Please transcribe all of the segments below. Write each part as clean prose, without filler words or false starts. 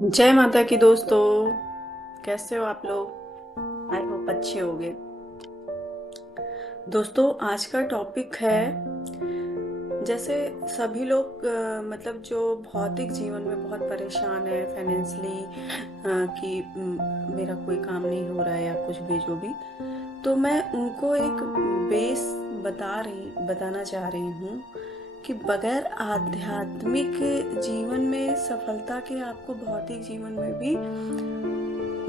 जय माता की दोस्तों। कैसे हो आप लोग? आई होप अच्छे होगे। दोस्तों, आज का टॉपिक है, जैसे सभी लोग मतलब जो भौतिक जीवन में बहुत परेशान है फाइनेंशियली, कि मेरा कोई काम नहीं हो रहा है या कुछ भी जो भी, तो मैं उनको एक बेस बताना चाह रही हूँ कि बगैर आध्यात्मिक जीवन में सफलता के आपको भौतिक जीवन में भी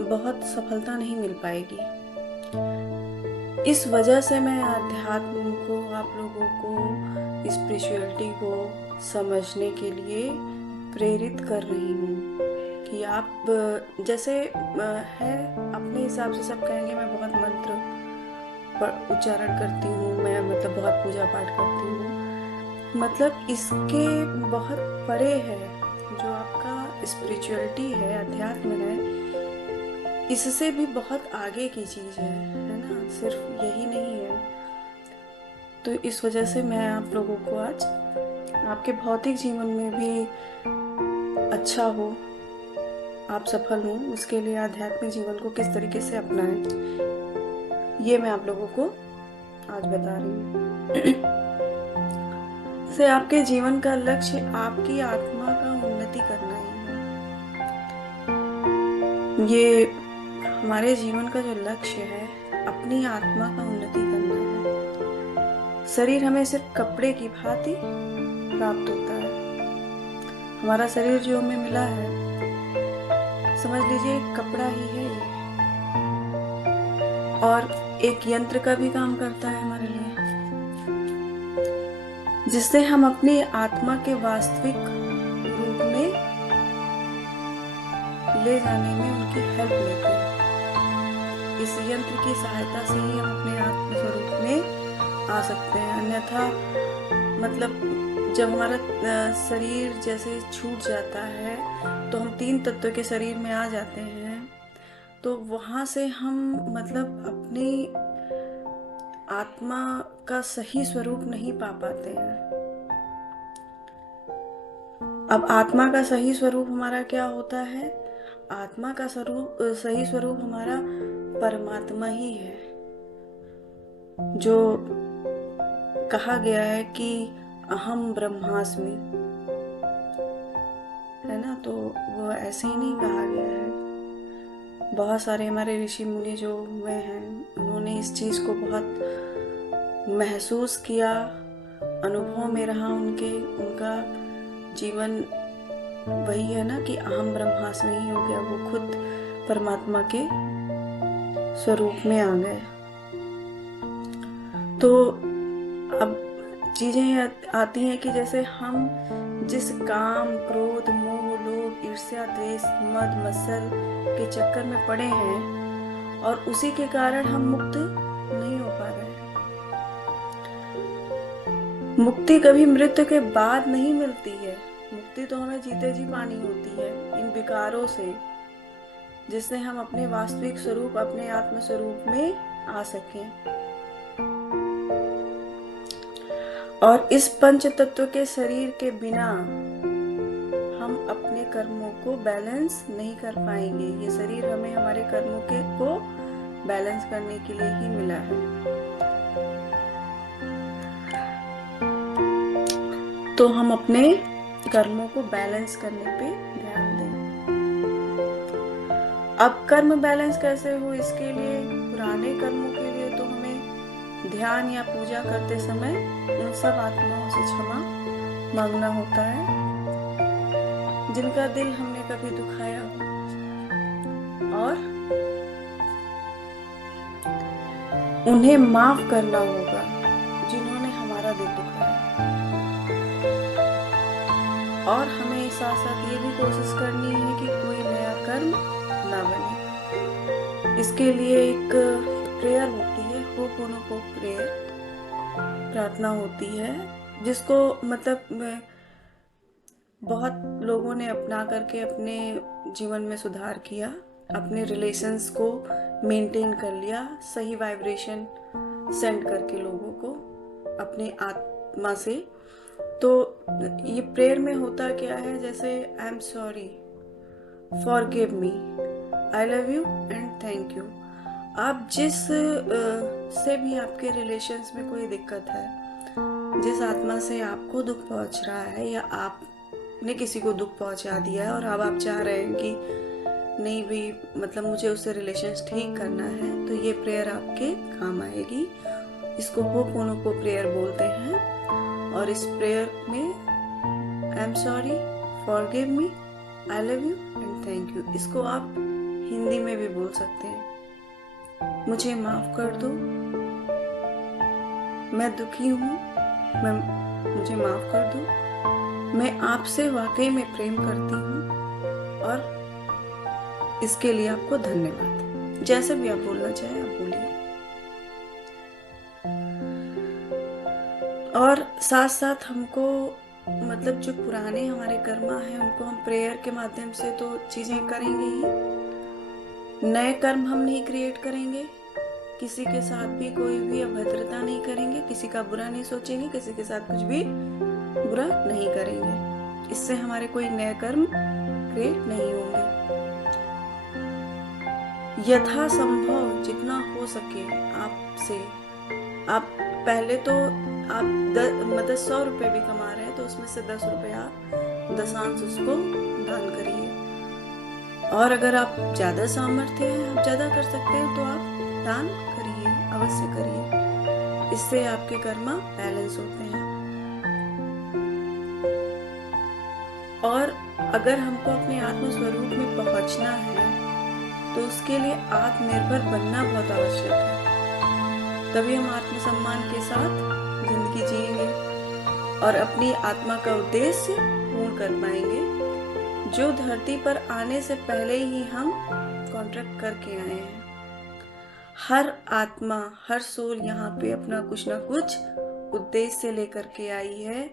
बहुत सफलता नहीं मिल पाएगी। इस वजह से मैं अध्यात्म को, आप लोगों को स्पिरिचुअलिटी को समझने के लिए प्रेरित कर रही हूँ कि आप जैसे है, अपने हिसाब से सब कहेंगे मैं बहुत मंत्र उच्चारण करती हूँ, मैं मतलब बहुत पूजा पाठ करती हूँ, मतलब इसके बहुत परे है। जो आपका स्पिरिचुअलिटी है, अध्यात्म है, इससे भी बहुत आगे की चीज है ना, सिर्फ यही नहीं है। तो इस वजह से मैं आप लोगों को आज आपके भौतिक जीवन में भी अच्छा हो, आप सफल हो, उसके लिए आध्यात्मिक जीवन को किस तरीके से अपनाएं, ये मैं आप लोगों को आज बता रही हूँ। से आपके जीवन का लक्ष्य आपकी आत्मा का उन्नति करना ही है। ये हमारे जीवन का जो लक्ष्य है, अपनी आत्मा का उन्नति करना है। शरीर हमें सिर्फ कपड़े की भांति प्राप्त होता है। हमारा शरीर जो हमें मिला है, समझ लीजिए एक कपड़ा ही है ये, और एक यंत्र का भी काम करता है हमारे लिए, जिससे हम अपनी आत्मा के वास्तविक रूप में ले जाने में उनकी हेल्प लेते हैं। इस यंत्र की सहायता से ही हम अपने आत्म स्वरूप में आ सकते हैं। अन्यथा मतलब जब हमारा शरीर जैसे छूट जाता है, तो हम तीन तत्व के शरीर में आ जाते हैं, तो वहां से हम मतलब अपनी आत्मा का सही स्वरूप नहीं पा पाते हैं। अब आत्मा का सही स्वरूप हमारा क्या होता है? आत्मा का स्वरूप, सही स्वरूप हमारा परमात्मा ही है। जो कहा गया है कि अहम ब्रह्मास्मि, है ना, तो वो ऐसे ही नहीं कहा गया है। बहुत सारे हमारे ऋषि मुनि जो हुए हैं, उन्होंने इस चीज को बहुत महसूस किया, अनुभव में रहा उनके, उनका जीवन वही है ना कि अहम ब्रह्मास्मि ही हो गया, वो खुद परमात्मा के स्वरूप में आ गए। तो अब चीजें आती हैं कि जैसे हम जिस काम, क्रोध, मोह, लोभ, ईर्ष्या, द्वेष, मद, मत्सर के चक्कर में पड़े हैं, और उसी के कारण हम मुक्त नहीं हो पा रहे हैं। मुक्ति कभी मृत्यु के बाद नहीं मिलती है। मुक्ति तो हमें जीते जी पानी होती है इन विकारों से, जिससे हम अपने वास्तविक स्वरूप, अपने आत्म स्वरूप में आ सकें। और इस पंच तत्व के शरीर के बिना हम अपने कर्मों को बैलेंस नहीं कर पाएंगे। ये शरीर हमें हमारे कर्मों के को बैलेंस करने के लिए ही मिला है। तो हम अपने कर्मों को बैलेंस करने पे ध्यान दें। अब कर्म बैलेंस कैसे हो, इसके लिए पुराने कर्मों के लिए तो हमें ध्यान या पूजा करते समय उन सब आत्माओं से क्षमा मांगना होता है जिनका दिल हमने कभी दुखाया हो, और उन्हें माफ करना होगा जिन्होंने हमारा दिल दुखाया। और हमें साथ साथ ये भी कोशिश करनी है कि कोई नया कर्म ना बने। इसके लिए एक प्रेयर होती है, होपोनोपो प्रेयर, प्रार्थना होती है, जिसको मतलब बहुत लोगों ने अपना करके अपने जीवन में सुधार किया, अपने रिलेशंस को मेंटेन कर लिया, सही वाइब्रेशन सेंड करके लोगों को अपनी आत्मा से। तो ये प्रेयर में होता क्या है, जैसे I am sorry, forgive me, I love you and thank you. आप जिस से भी आपके रिलेशंस में कोई दिक्कत है, जिस आत्मा से आपको दुख पहुंच रहा है या आपने किसी को दुख पहुंचा दिया है और अब आप चाह रहे हैं कि नहीं भी मतलब मुझे उससे रिलेशंस ठीक करना है, तो ये प्रेयर आपके काम आएगी। इसको होपोनोपो प्रेयर बोलते हैं और इस प्रेयर में I am sorry, forgive me, I love you and thank you, इसको आप हिंदी में भी बोल सकते हैं। मुझे माफ कर दो, मैं दुखी हूँ, मुझे माफ कर दो, मैं आपसे वाकई में प्रेम करती हूँ और इसके लिए आपको धन्यवाद। जैसे भी आप बोलना चाहें आप बोलिए। और साथ साथ हमको मतलब जो पुराने हमारे कर्मा हैं उनको हम प्रेयर के माध्यम से तो चीजें करेंगे ही, नए कर्म हम नहीं क्रिएट करेंगे, किसी के साथ भी कोई भी अभद्रता नहीं करेंगे, किसी का बुरा नहीं सोचेंगे, किसी के साथ कुछ भी बुरा नहीं करेंगे। इससे हमारे कोई नए कर्म क्रिएट नहीं होंगे। यथासंभव जितना हो सके आपसे, आप पहले तो आप मतलब 100 रुपए भी कमा रहे हैं तो उसमें से 10 रुपए आप दशांश उसको दान करिए। और अगर आप ज्यादा सामर्थ्य है, आप ज्यादा कर सकते हैं तो आप दान करिए, अवश्य करिए। इससे आपके कर्मा बैलेंस होते हैं। और अगर हमको अपने आत्म स्वरूप में पहुंचना है तो उसके लिए आत्मनिर्भर बनना बहुत आवश्यक है। तभी हम आत्मसम्मान के साथ जिंदगी जिएंगे और अपनी आत्मा का उद्देश्य पूर्ण कर पाएंगे, जो धरती पर आने से पहले ही हम कॉन्ट्रैक्ट करके आए हैं। हर आत्मा, हर सोल यहाँ पे अपना कुछ ना कुछ उद्देश्य लेकर के आई है,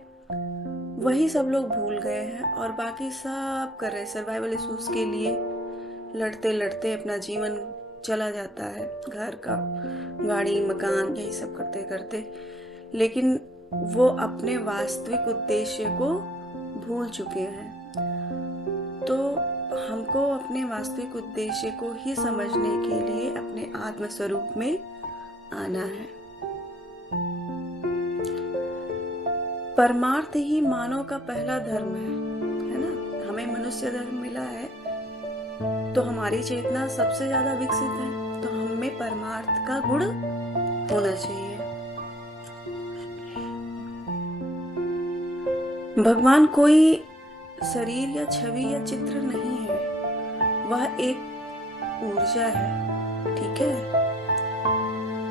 वही सब लोग भूल गए हैं और बाकी सब कर रहे हैं सर्वाइवल इश्यूज के लिए। लड़ते लड़ते अपना जीवन चला जाता है, घर का, गाड़ी, मकान, यही सब करते करते, लेकिन वो अपने वास्तविक उद्देश्य को भूल चुके हैं। तो हमको अपने वास्तविक उद्देश्य को ही समझने के लिए अपने आत्म स्वरूप में आना है। परमार्थ ही मानव का पहला धर्म है ना। हमें मनुष्य धर्म मिला है तो हमारी चेतना सबसे ज्यादा विकसित है, तो हमें परमार्थ का गुण होना चाहिए। भगवान कोई शरीर या छवि या चित्र नहीं है, वह एक ऊर्जा है, ठीक है,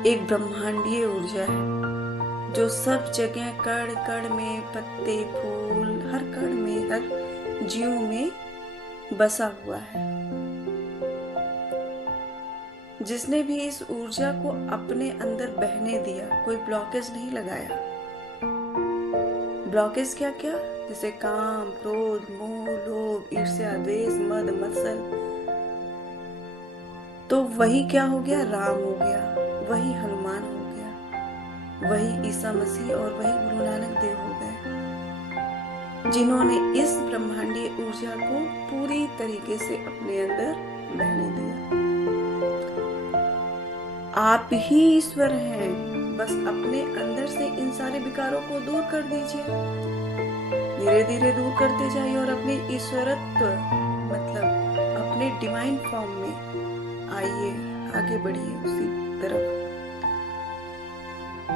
एक ब्रह्मांडीय ऊर्जा है जो सब जगह कण कण में, पत्ते, फूल, हर कण में, हर जीव में बसा हुआ है। जिसने भी इस ऊर्जा को अपने अंदर बहने दिया, कोई ब्लॉकेज नहीं लगाया। ब्लॉकेज क्या क्या, जैसे काम, क्रोध, मोह, लोभ, ईर्ष्या, द्वेष, मद, मत्सर, तो वही क्या हो गया, राम हो गया, वही हनुमान हो गया, वही ईसा मसीह और वही गुरु नानक देव हो गए, जिन्होंने इस ब्रह्मांडीय ऊर्जा को पूरी तरीके से अपने अंदर बहने दिया। आप ही ईश्वर हैं, बस अपने अंदर से इन सारे विकारों को दूर कर दीजिए, धीरे धीरे दूर करते जाइए और अपने ईश्वरत्व मतलब अपने डिवाइन फॉर्म में आइए, आगे बढ़िए उसी तरफ।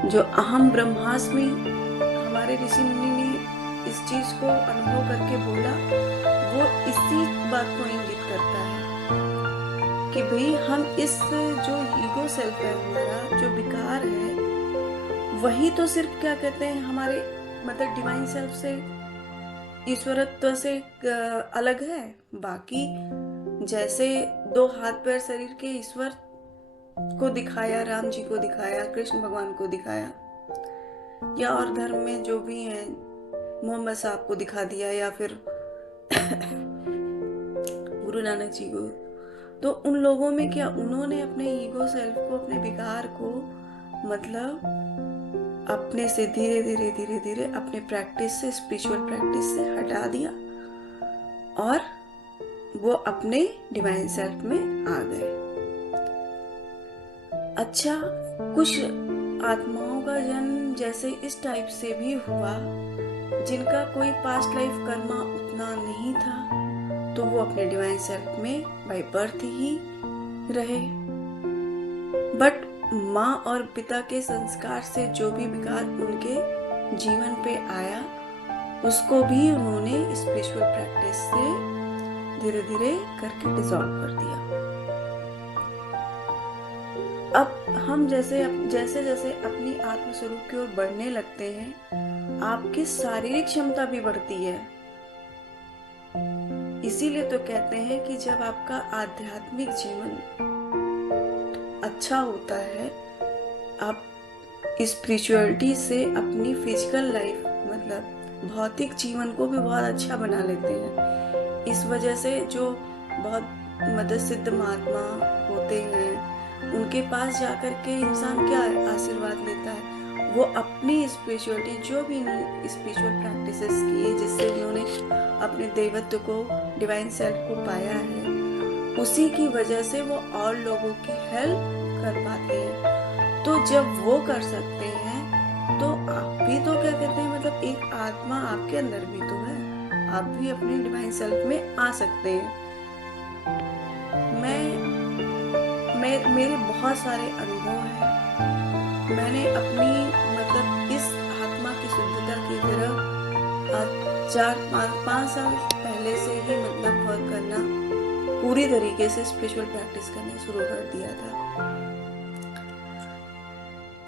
जो अहम ब्रह्मास्मि हमारे ऋषि मुनि ने इस चीज को अनुभव करके बोला, वो इसी बात को इंगित करता है कि भाई हम इस जो ईगो सेल्फ है, हमारा जो विकार है, वही तो सिर्फ क्या कहते हैं हमारे मतलब डिवाइन सेल्फ से, ईश्वरत्व से अलग है। बाकी जैसे 2 हाथ पैर शरीर के ईश्वर को दिखाया, राम जी को दिखाया, कृष्ण भगवान को दिखाया, या और धर्म में जो भी हैं मोहम्मद साहब को दिखा दिया, या फिर गुरु नानक जी को, तो उन लोगों में क्या, उन्होंने अपने ईगो सेल्फ को, अपने विकार को मतलब अपने से धीरे धीरे धीरे धीरे अपने प्रैक्टिस से, स्पिरिचुअल प्रैक्टिस से हटा दिया और वो अपने डिवाइन सेल्फ में आ गए। अच्छा, कुछ आत्माओं का जन्म जैसे इस टाइप से भी हुआ जिनका कोई पास्ट लाइफ कर्मा उतना नहीं था, तो वो अपने डिवाइन सेल्फ में बाय बर्थ ही रहे। बट माँ और पिता के संस्कार से जो भी विकार उनके जीवन पे आया, उसको भी उन्होंने स्पिरिचुअल प्रैक्टिस से धीरे धीरे करके डिसॉल्व कर दिया। अब हम जैसे जैसे अपनी आत्म स्वरूप की ओर बढ़ने लगते हैं, आपकी शारीरिक क्षमता भी बढ़ती है। इसीलिए तो कहते हैं कि जब आपका आध्यात्मिक जीवन अच्छा होता है, आप स्पिरिचुअलिटी से अपनी फिजिकल लाइफ मतलब भौतिक जीवन को भी बहुत अच्छा बना लेते हैं। इस वजह से जो बहुत मदद महात्मा होते हैं, उनके पास जाकर के इंसान क्या आशीर्वाद लेता है, वो अपनी स्पिरिचुअलिटी जो भी स्पिरिचुअल प्रैक्टिसेस किए जिससे उन्होंने अपने देवत्व को डिवाइन सेल्फ को पाया है, उसी की वजह से वो और लोगों की हेल्प कर पाते हैं। तो जब वो कर सकते हैं तो आप भी तो क्या कहते हैं मतलब एक आत्मा आपके अंदर भी तो है, आप भी अपने डिवाइन सेल्फ में आ सकते हैं। मेरे बहुत सारे अनुभव हैं। मैंने अपनी मतलब इस आत्मा की शुद्धता की तरफ 4-5 साल पहले से ही मतलब वर्क करना, पूरी तरीके से स्पिरिचुअल प्रैक्टिस करना शुरू कर दिया था।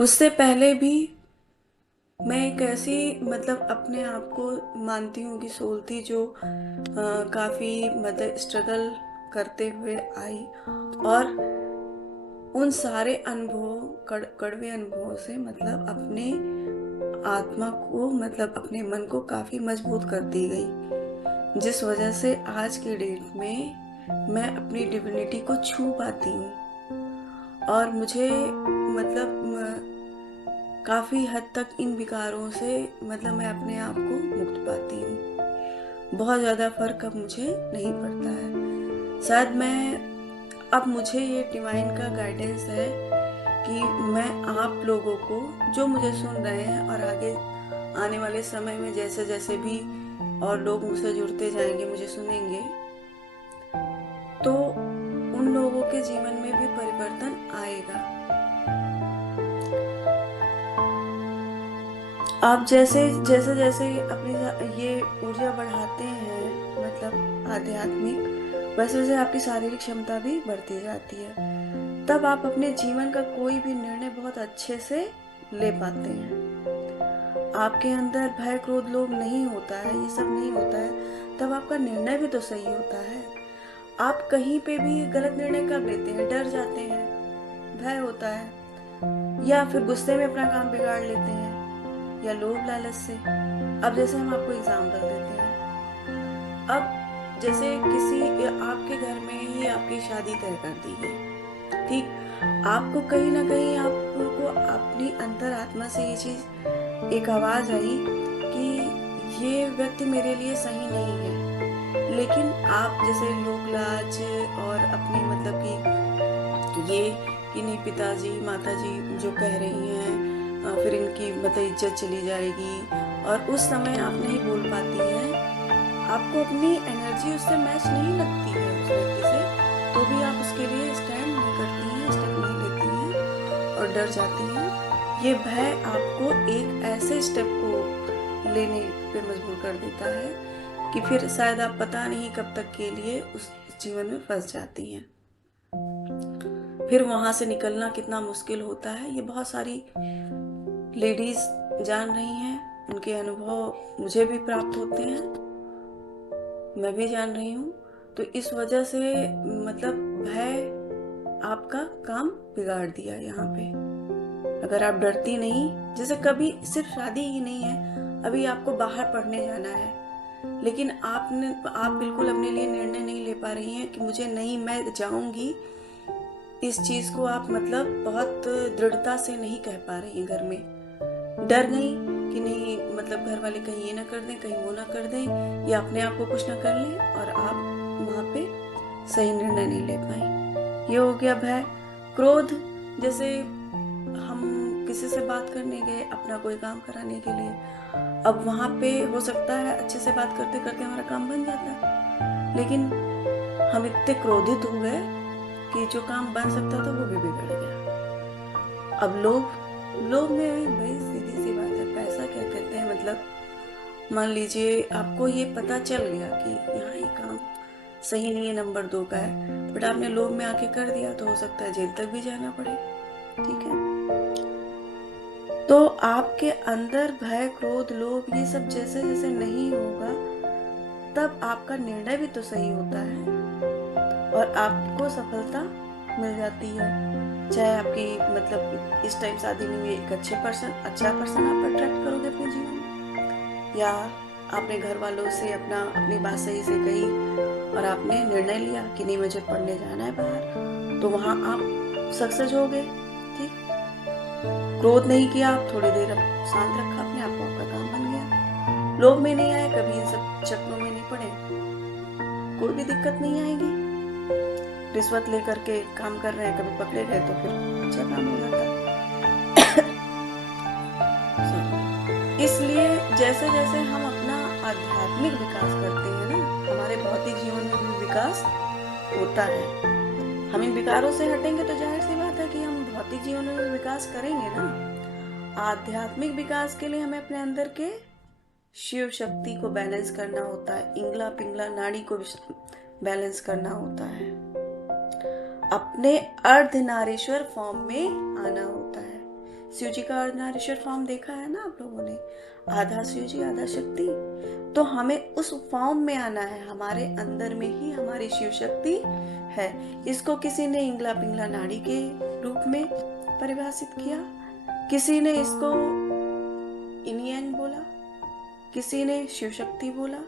उससे पहले भी मैं एक ऐसी मतलब अपने आप को मानती हूँ कि सोल थी जो काफ़ी मतलब स्ट्रगल करते हुए आई, और उन सारे अनुभवों कड़वे अनुभवों से मतलब अपने आत्मा को मतलब अपने मन को काफ़ी मजबूत कर दी गई, जिस वजह से आज के डेट में मैं अपनी डिविनिटी को छू पाती हूँ और मुझे मतलब काफ़ी हद तक इन विकारों से मतलब मैं अपने आप को मुक्त पाती हूँ। बहुत ज़्यादा फर्क अब मुझे नहीं पड़ता है। शायद अब मुझे ये डिवाइन का गाइडेंस है कि मैं आप लोगों को जो मुझे सुन रहे हैं और आगे आने वाले समय में जैसे जैसे भी और लोग मुझसे जुड़ते जाएंगे, मुझे सुनेंगे, तो उन लोगों के जीवन में भी परिवर्तन आएगा। आप जैसे जैसे अपनी ये ऊर्जा बढ़ाते हैं मतलब आध्यात्मिक, वैसे वैसे आपकी शारीरिक क्षमता भी बढ़ती जाती है। तब आप अपने जीवन का कोई भी निर्णय बहुत अच्छे से ले पाते हैं। आपके अंदर भय क्रोध लोभ नहीं होता है, ये सब नहीं होता है, तब आपका निर्णय भी तो सही होता है। आप कहीं पे भी गलत निर्णय कर लेते हैं, डर जाते हैं, भय होता है, या फिर गुस्से में अपना काम बिगाड़ लेते हैं, या लोभ लालच से। अब जैसे हम आपको एग्जाम्पल देते हैं, अब जैसे किसी आपके घर में ही आपकी शादी तय कर दी गई, ठीक, आपको कहीं ना कहीं आपको अपनी अंतरात्मा से ये चीज एक आवाज आई कि ये व्यक्ति मेरे लिए सही नहीं है, लेकिन आप जैसे लोक लाज और अपनी मतलब कि ये कि नहीं पिताजी माताजी जो कह रही हैं फिर इनकी मतलब इज्जत चली जाएगी, और उस समय आप नहीं बोल पाती हैं, आपको अपनी एनर्जी उससे मैच नहीं लगती है उस व्यक्ति से, तो भी आप उसके लिए स्टैंड नहीं करती हैं, स्टेप नहीं लेती हैं और डर जाती हैं। ये भय आपको एक ऐसे स्टेप को लेने पे मजबूर कर देता है कि फिर शायद आप पता नहीं कब तक के लिए उस जीवन में फंस जाती हैं। फिर वहां से निकलना कितना मुश्किल होता है, ये बहुत सारी लेडीज जान रही हैं, उनके अनुभव मुझे भी प्राप्त होते हैं, मैं भी जान रही हूँ। तो इस वजह से मतलब भय आपका काम बिगाड़ दिया यहाँ पे। अगर आप डरती नहीं, जैसे कभी सिर्फ शादी ही नहीं है, अभी आपको बाहर पढ़ने जाना है, लेकिन आप बिल्कुल अपने लिए निर्णय नहीं ले पा रही हैं कि मुझे नहीं, मैं जाऊंगी, इस चीज को आप मतलब बहुत दृढ़ता से नहीं कह पा रही हैं, घर में डर गई कि नहीं मतलब घर वाले कहीं ये ना कर दें, कहीं वो ना कर दें, या अपने आप को कुछ ना कर लें, और आप वहाँ पे सही निर्णय नहीं ले पाई। ये हो गया भय। क्रोध, जैसे हम किसी से बात करने गए अपना कोई काम कराने के लिए, अब वहाँ पे हो सकता है अच्छे से बात करते करते हमारा काम बन जाता, लेकिन हम इतने क्रोधित हो गए कि जो काम बन सकता था वो भी बिगड़ गया। अब लोग में भाई सीधी सी बात है, पैसा क्या कहते हैं, मतलब मान लीजिए आपको ये पता चल गया कि यहाँ ये काम सही नहीं है, नंबर 2 का है, बट आपने लोभ में आके कर दिया तो हो सकता है जेल तक भी जाना पड़े। ठीक है, तो आपके अंदर भय, क्रोध, लोभ ये सब जैसे जैसे नहीं होगा तब आपका निर्णय भी तो सही होता है और आपको सफलता मिल जाती है। चाहे आपकी मतलब इस टाइम शादी में भी एक अच्छा पर्सन आप अट्रैक्ट करोगे अपने जीवन में, या आपने घर वालों से अपनी बात सही से कही और आपने निर्णय लिया कि नहीं मुझे पढ़ने जाना है बाहर, तो वहां आप सक्सेस हो गए। ठीक, क्रोध नहीं किया, आप थोड़ी देर शांत रखा अपने आप को, आपका काम बन गया। लोभ में नहीं आए, कभी इन सब चक्रों में नहीं पड़े, कोई भी दिक्कत नहीं आएगी। रिश्वत लेकर के काम कर रहे हैं, कभी पकड़े गए तो फिर अच्छा काम हो जाता है। इसलिए जैसे जैसे हम अपना आध्यात्मिक विकास करते हैं ना, हमारे भौतिक जीवन में भी विकास होता है। हम इन विकारों से हटेंगे तो जाहिर सी बात है कि हम भौतिक जीवन में भी विकास करेंगे ना। आध्यात्मिक विकास के लिए हमें अपने अंदर के शिव शक्ति को बैलेंस करना होता है, इंगला पिंगला नाड़ी को बैलेंस करना होता है, अपने अर्धनारीश्वर फॉर्म में आना होता है। शिव जी का अर्धनारीश्वर फॉर्म देखा है ना आप लोगों ने, आधा शिव जी आधा शक्ति, तो हमें उस फॉर्म में आना है। हमारे अंदर में ही हमारी शिव शक्ति है। इसको किसी ने इंगला पिंगला नाड़ी के रूप में परिभाषित किया, किसी ने इसको इनियन बोला, किसी ने शिव शक्ति बोला।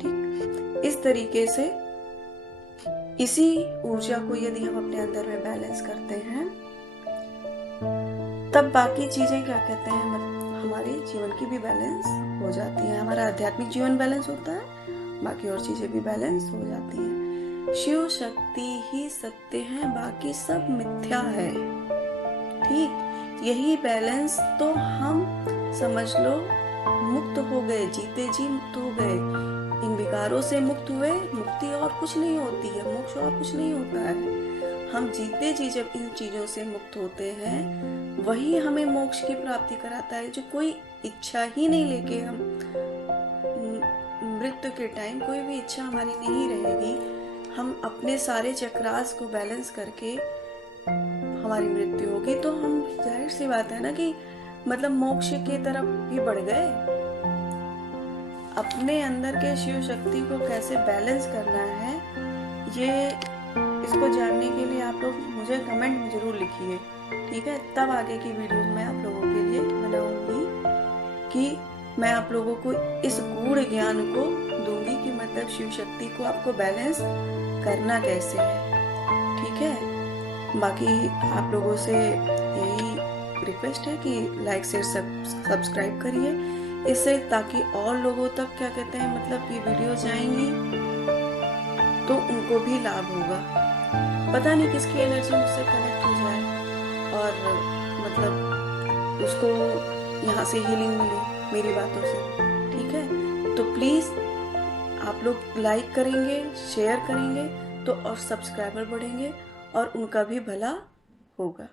ठीक, इस तरीके से इसी ऊर्जा को यदि हम अपने अंदर में बैलेंस करते हैं तब बाकी चीजें क्या कहते हैं, हमारे जीवन की भी बैलेंस हो जाती है। हमारा आध्यात्मिक जीवन बैलेंस होता है, बाकी और चीजें भी बैलेंस हो जाती हैं। शिव शक्ति ही सत्य है, बाकी सब मिथ्या है। ठीक, यही बैलेंस तो हम समझ लो मुक्त हो गए, जीते जी मुक्त हो गए, इन विकारों से मुक्त हुए। मुक्ति और कुछ नहीं होती है, मोक्ष और कुछ नहीं होता है। हम जीते जी जब इन चीजों से मुक्त होते हैं वही हमें मोक्ष की प्राप्ति कराता है। जो कोई इच्छा ही नहीं लेके हम मृत्यु के टाइम कोई भी इच्छा हमारी नहीं रहेगी, हम अपने सारे चक्रास को बैलेंस करके हमारी मृत्यु होगी, तो हम जाहिर सी बात है ना कि मतलब मोक्ष की तरफ भी बढ़ गए। अपने अंदर के शिव शक्ति को कैसे बैलेंस करना है, ये इसको जानने के लिए आप लोग मुझे कमेंट में जरूर लिखिए। ठीक है, तब आगे की वीडियोस मैं आप लोगों के लिए बनाऊंगी कि मैं आप लोगों को इस गूढ़ ज्ञान को दूंगी कि मतलब शिव शक्ति को आपको बैलेंस करना कैसे है। ठीक है, बाकी आप लोगों से यही रिक्वेस्ट है कि लाइक शेयर सब्सक्राइब करिए इससे, ताकि और लोगों तक क्या कहते हैं मतलब ये वीडियो जाएंगी तो उनको भी लाभ होगा। पता नहीं किसकी एनर्जी मुझसे कनेक्ट हो जाए और मतलब उसको यहाँ से हीलिंग मिले मेरी बातों से। ठीक है, तो प्लीज़ आप लोग लाइक करेंगे, शेयर करेंगे तो और सब्सक्राइबर बढ़ेंगे और उनका भी भला होगा।